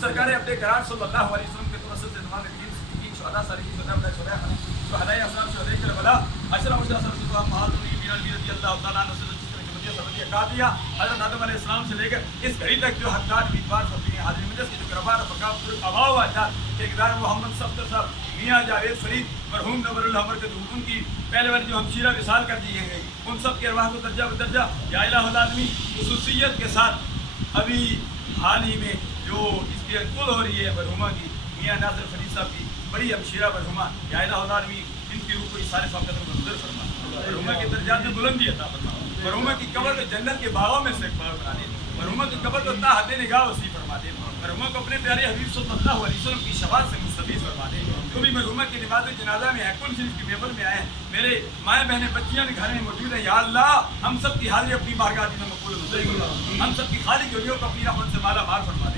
सरकार अपने करार सल्लल्लाहु अलैहि वसल्लम के तवस्सुत से तमाम नबीयीन सिद्दीकीन शुहदा सालिहीन सदावदा शुहदा शुहदाए असहाब शुहदाए करबला अशरफ मुशर्रफ महातुनी बिन रज़ी अल्लाह तआला अन्हु कादिया हज़रत आदम अलैहिस्सलाम से लेकर इस घड़ी तक जो हकदार उम्मीदवार फकीर हाजिर मजलिस के जो गरबार फकाब अवाव अजाद ठेकेदार मोहम्मद सफ्तर साहब मियां जावेद फरीद मरहूम नवरुल हमर के उनकी पहले वाली जो हमशीरा विसाल कर दी गई उन सब के अरवाह को दर्जा बदर्जा या इलाहुल आलमी खुसूसियत के साथ अभी हाल ही में जो इसकी कुल हो रही है मरहुमा की मियां नासिर फरीद साहब की बड़ी हमशीरा मरहुमा या इलाहुल आलमी इनकी रूह को सारे फ़कत मंजूर फरमा मरहुमा के दर्जात में बुलंदी अता फरमा मरहुमा की कब्र को जन्नत के बागों में से एक बाग बना दे मरहुमा की कब्र को ताहत निगाह वसी फरमा दे मरहुमा को अपने प्यारे हबीब सल्लल्लाहु अलैहि वसल्लम की शफाअत से मुस्तफीज़ फरमा दे जो भी मरहुमा की नमाज़ जनाजा में हैकुल शरीफ की महफिल में आए मेरे माएँ बहनें बच्चियाँ भी घर में मौजूद हैं या अल्लाह हम सब की हाजिरी अपनी बारगाह में मकबूल हो हम सब की खाली झोलियों को अपनी रहमत से माला माल फरमा दे